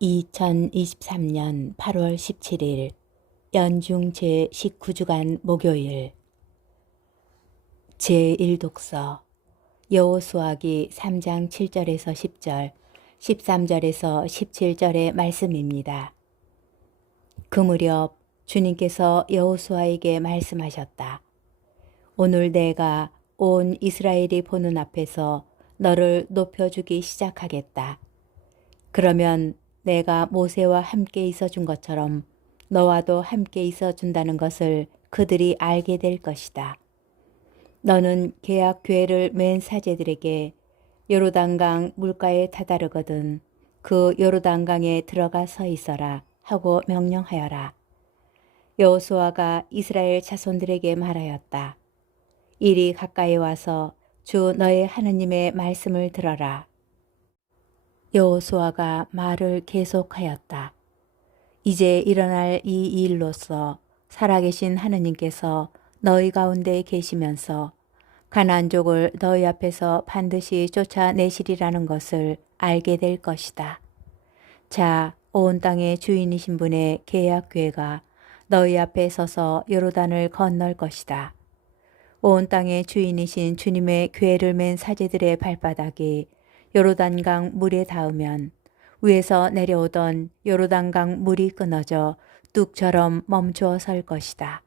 2023년 8월 17일 연중 제19주간 목요일 제1독서 여호수아기 3장 7절에서 10절, 13절에서 17절의 말씀입니다. 그 무렵 주님께서 여호수아에게 말씀하셨다. 오늘 내가 온 이스라엘이 보는 앞에서 너를 높여주기 시작하겠다. 그러면 내가 모세와 함께 있어 준 것처럼 너와도 함께 있어 준다는 것을 그들이 알게 될 것이다. 너는 계약 궤를 맨 사제들에게 요르단강 물가에 다다르거든 그 요르단강에 들어가 서 있어라 하고 명령하여라. 여호수아가 이스라엘 자손들에게 말하였다. 이리 가까이 와서 주 너의 하느님의 말씀을 들어라. 여호수아가 말을 계속하였다. 이제 일어날 이 일로서 살아계신 하느님께서 너희 가운데 계시면서 가나안족을 너희 앞에서 반드시 쫓아내시리라는 것을 알게 될 것이다. 자, 온 땅의 주인이신 분의 계약궤가 너희 앞에 서서 요르단을 건널 것이다. 온 땅의 주인이신 주님의 궤를 맨 사제들의 발바닥이 요르단강 물에 닿으면 위에서 내려오던 요르단강 물이 끊어져 뚝처럼 멈추어 설 것이다.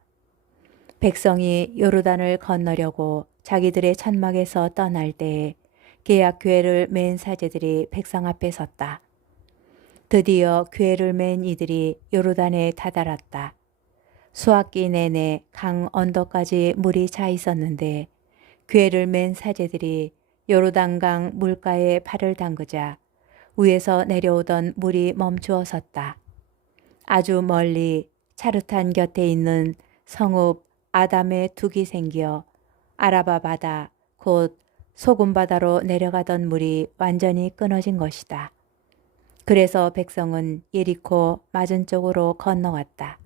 백성이 요르단을 건너려고 자기들의 천막에서 떠날 때에 계약 궤를 맨 사제들이 백성 앞에 섰다. 드디어 궤를 맨 이들이 요르단에 다다랐다. 수학기 내내 강 언덕까지 물이 차 있었는데 궤를 맨 사제들이 요르단강 물가에 발을 담그자 위에서 내려오던 물이 멈추어 섰다. 아주 멀리 차르탄 곁에 있는 성읍 아담의 둑이 생겨 아라바 바다 곧 소금 바다로 내려가던 물이 완전히 끊어진 것이다. 그래서 백성은 예리코 맞은 쪽으로 건너왔다.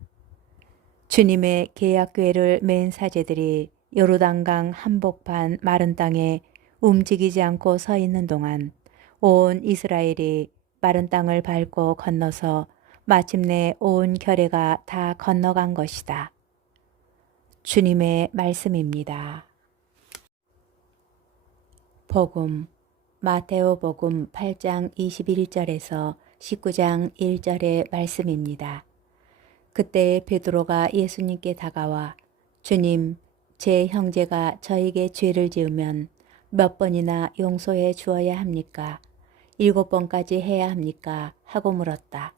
주님의 계약궤를 맨 사제들이 요르단강 한복판 마른 땅에 움직이지 않고 서 있는 동안 온 이스라엘이 마른 땅을 밟고 건너서 마침내 온 결회가 다 건너간 것이다. 주님의 말씀입니다. 복음 마테오복음 8장 21절에서 19장 1절의 말씀입니다. 그때 베드로가 예수님께 다가와 주님, 제 형제가 저에게 죄를 지으면 몇 번이나 용서해 주어야 합니까? 7번까지 해야 합니까? 하고 물었다.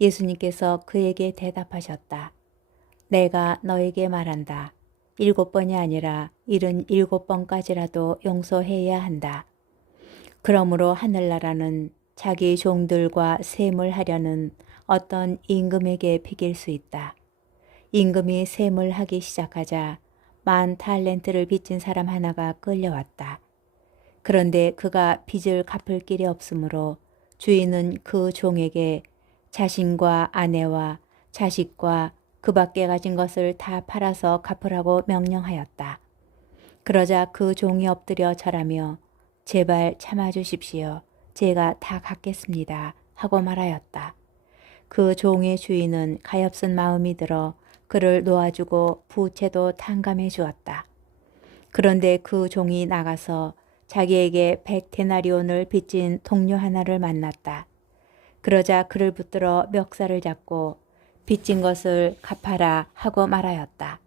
예수님께서 그에게 대답하셨다. 내가 너에게 말한다. 7번이 아니라 77번까지라도 용서해야 한다. 그러므로 하늘나라는 자기 종들과 셈을 하려는 어떤 임금에게 비길 수 있다. 임금이 셈을 하기 시작하자 10,000달란트를 빚진 사람 하나가 끌려왔다. 그런데 그가 빚을 갚을 길이 없으므로 주인은 그 종에게 자신과 아내와 자식과 그 밖에 가진 것을 다 팔아서 갚으라고 명령하였다. 그러자 그 종이 엎드려 절하며 제발 참아주십시오. 제가 다 갚겠습니다. 하고 말하였다. 그 종의 주인은 가엾은 마음이 들어 그를 놓아주고 부채도 탕감해 주었다. 그런데 그 종이 나가서 자기에게 100데나리온을 빚진 동료 하나를 만났다. 그러자 그를 붙들어 멱살을 잡고 빚진 것을 갚아라 하고 말하였다.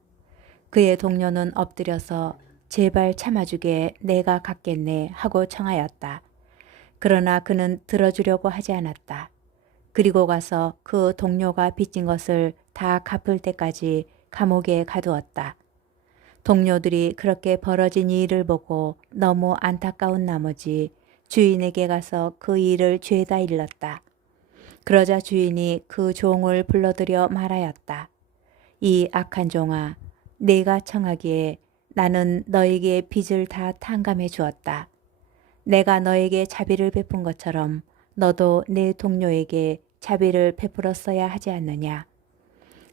그의 동료는 엎드려서 제발 참아주게 내가 갚겠네 하고 청하였다. 그러나 그는 들어주려고 하지 않았다. 그리고 가서 그 동료가 빚진 것을 다 갚을 때까지 감옥에 가두었다. 동료들이 그렇게 벌어진 일을 보고 너무 안타까운 나머지 주인에게 가서 그 일을 죄다 일렀다. 그러자 주인이 그 종을 불러들여 말하였다. 이 악한 종아, 네가 청하기에 나는 너에게 빚을 다 탕감해 주었다. 내가 너에게 자비를 베푼 것처럼 너도 내 동료에게 자비를 베풀었어야 하지 않느냐.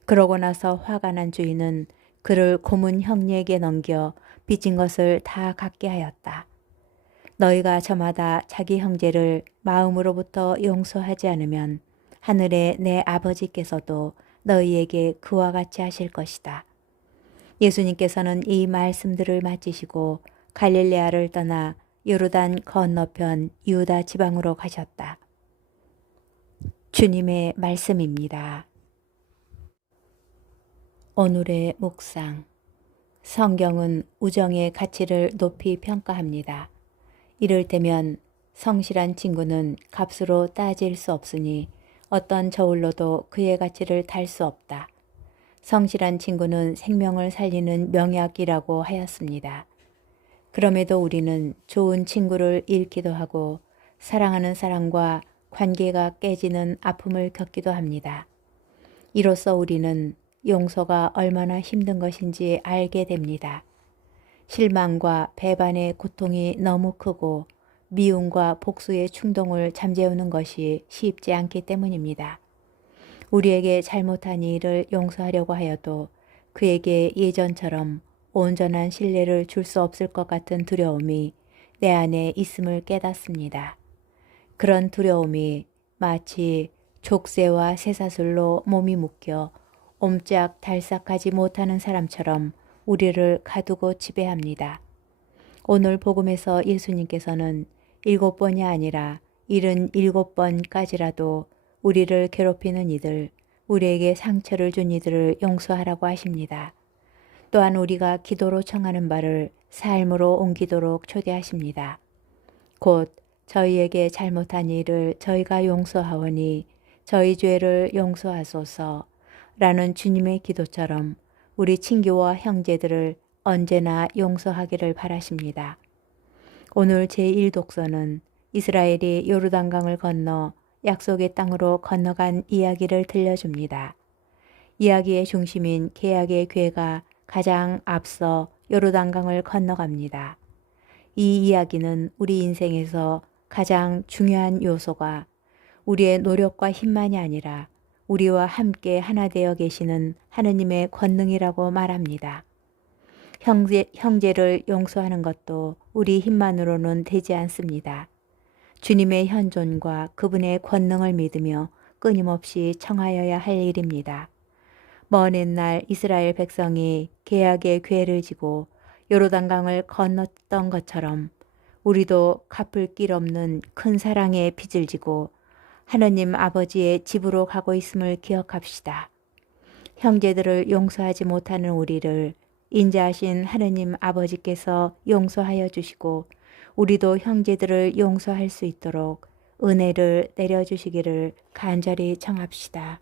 그러고 나서 화가 난 주인은 그를 고문 형리에게 넘겨 빚진 것을 다 갚게 하였다. 너희가 저마다 자기 형제를 마음으로부터 용서하지 않으면 하늘의 내 아버지께서도 너희에게 그와 같이 하실 것이다. 예수님께서는 이 말씀들을 마치시고 갈릴레아를 떠나 요르단 건너편 유다 지방으로 가셨다. 주님의 말씀입니다. 오늘의 묵상. 성경은 우정의 가치를 높이 평가합니다. 이를테면 성실한 친구는 값으로 따질 수 없으니 어떤 저울로도 그의 가치를 달 수 없다. 성실한 친구는 생명을 살리는 명약이라고 하였습니다. 그럼에도 우리는 좋은 친구를 잃기도 하고 사랑하는 사람과 관계가 깨지는 아픔을 겪기도 합니다. 이로써 우리는 용서가 얼마나 힘든 것인지 알게 됩니다. 실망과 배반의 고통이 너무 크고 미움과 복수의 충동을 잠재우는 것이 쉽지 않기 때문입니다. 우리에게 잘못한 일을 용서하려고 하여도 그에게 예전처럼 온전한 신뢰를 줄 수 없을 것 같은 두려움이 내 안에 있음을 깨닫습니다. 그런 두려움이 마치 족쇄와 쇠사슬로 몸이 묶여 옴짝달싹하지 못하는 사람처럼 우리를 가두고 지배합니다. 오늘 복음에서 예수님께서는 7번이 아니라 77번까지라도 우리를 괴롭히는 이들, 우리에게 상처를 준 이들을 용서하라고 하십니다. 또한 우리가 기도로 청하는 바를 삶으로 옮기도록 초대하십니다. 곧 저희에게 잘못한 일을 저희가 용서하오니 저희 죄를 용서하소서 라는 주님의 기도처럼 우리 친구와 형제들을 언제나 용서하기를 바라십니다. 오늘 제1독서는 이스라엘이 요르단강을 건너 약속의 땅으로 건너간 이야기를 들려줍니다. 이야기의 중심인 계약의 궤가 가장 앞서 요르단강을 건너갑니다. 이 이야기는 우리 인생에서 가장 중요한 요소가 우리의 노력과 힘만이 아니라 우리와 함께 하나 되어 계시는 하느님의 권능이라고 말합니다. 형제를 용서하는 것도 우리 힘만으로는 되지 않습니다. 주님의 현존과 그분의 권능을 믿으며 끊임없이 청하여야 할 일입니다. 먼 옛날 이스라엘 백성이 계약의 궤를 지고 요르단강을 건넜던 것처럼 우리도 갚을 길 없는 큰 사랑의 빚을 지고 하느님 아버지의 집으로 가고 있음을 기억합시다. 형제들을 용서하지 못하는 우리를 인자하신 하느님 아버지께서 용서하여 주시고 우리도 형제들을 용서할 수 있도록 은혜를 내려주시기를 간절히 청합시다.